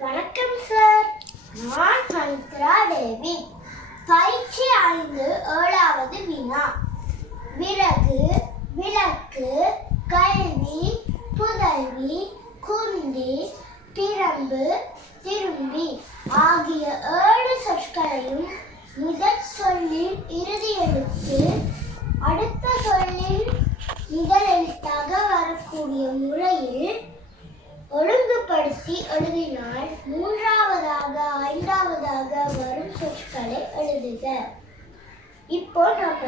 வணக்கம் சார். நான் மந்த்ரா தேவி. பயிற்சி 5 7வது வினா. விறகு, விளக்கு, கல்வி, புதல்வி, குந்தி, பிரம்பு, திரும்பி ஆகிய 7 சொற்களையும் முதற் சொல்லின் இறுதி எழுத்து அடுத்த சொல்லின் முதல் எழுத்தாக வரக்கூடிய முறையில் ஒழுங்குபடுத்தி எழுதினால் 3வதாக 5வதாக வரும் சொற்களை எழுதுக. இப்போ நம்ம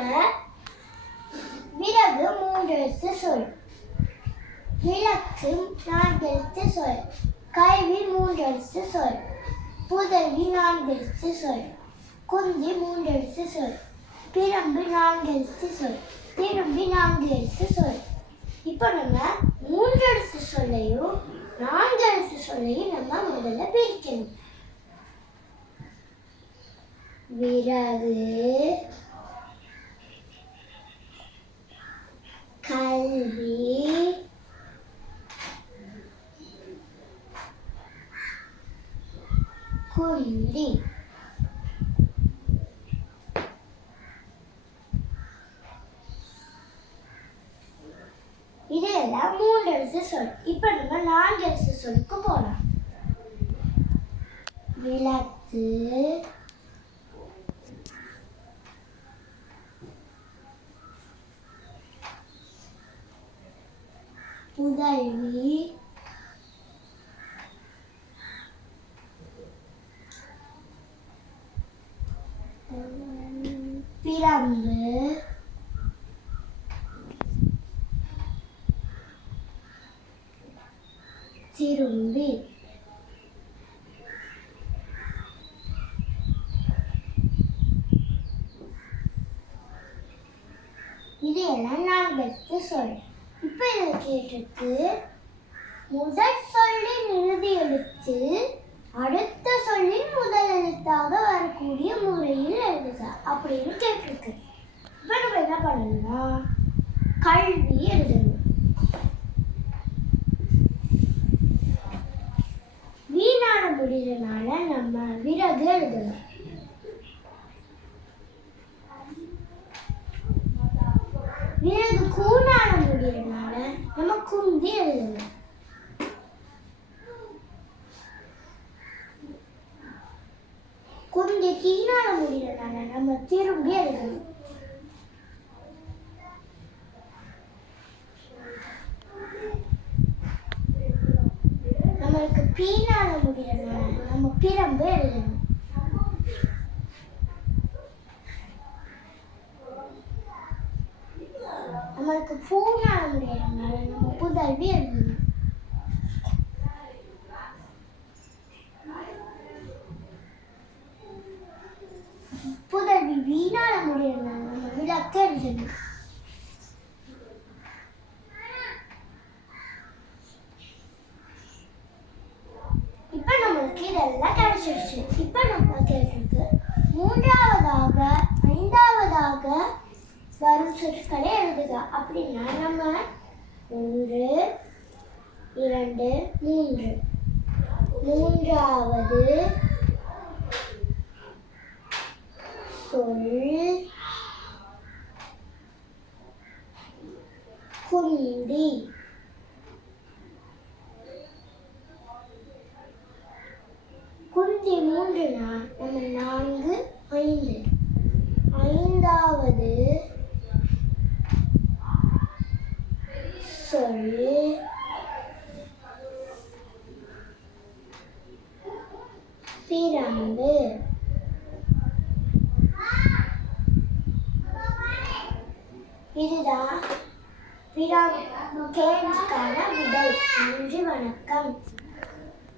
விறகு 3 எழுத்து சொல், விளக்கு 4 எழுத்து சொல், கல்வி 3 எழுத்து சொல், புதல்வி 4 எழுத்து சொல், குந்தி 3 எழுத்து சொல், பிரம்பு 4 எழுத்து சொல், திரும்பி 4 எழுத்து சொல். இப்போ நம்ம 3 எழுத்து சொல்லையும் 4 எழுத்து சொல்லையும் நம்ம முதல்ல பிரிக்கணும். விறகு, கல்வி, குந்தி. இதெல்லாம் 3 எழுத்து சொல். இப்போ நம்ம 4 எழுத்து சொல்லுக்கு போகலாம். விளக்கு, புதல்வி, பிரம்பு, திரும்பி. இது எல்லாம் 4 எழுத்து சொல். இப்போ இதை கேட்டிருக்கு முதல் சொல்லின் இறுதி எழுத்து அடுத்த சொல்லின் முதல் எழுத்தாக வரக்கூடிய முறையில் எழுதுக அப்படின்னு கேட்டிருக்கு. இப்போ நம்ம என்ன பண்ணணும்னா கல்வி எழுதணும். வீணான முடியறதுனால நம்ம விறகு எழுதணும். விறகு கூனான முடியறதுனால நம்ம குந்தி எழுதணும். குந்தி கீழான முடியறதுனால நம்ம திரும்பி எழுதணும். நம்மளுக்கு பீனால முடியறதுனால நம்ம பிரம்பு எழுதணும். நம்மளுக்கு பூனால முடியறதுனால நம்ம புதல்வி எழுதணும். புதல்வி வீணால முடியறதுனால நம்ம விளக்கு எழுதணும். இப்போ நம்மளுக்கு இதெல்லாம் கிடைச்சிருச்சு. இப்போ நம்ம கேட்டிருக்கு 3வதாக 5வதாக வரும் சொற்களை எழுதுக அப்படின்னா நம்ம 1 2 3 3வது சொல் குந்தி. குந்தி 3னா நம்ம 4 5. 5வது சொல் பிரம்பு. இதுதான் கேள்விக்கான விடை. நன்றி, வணக்கம்.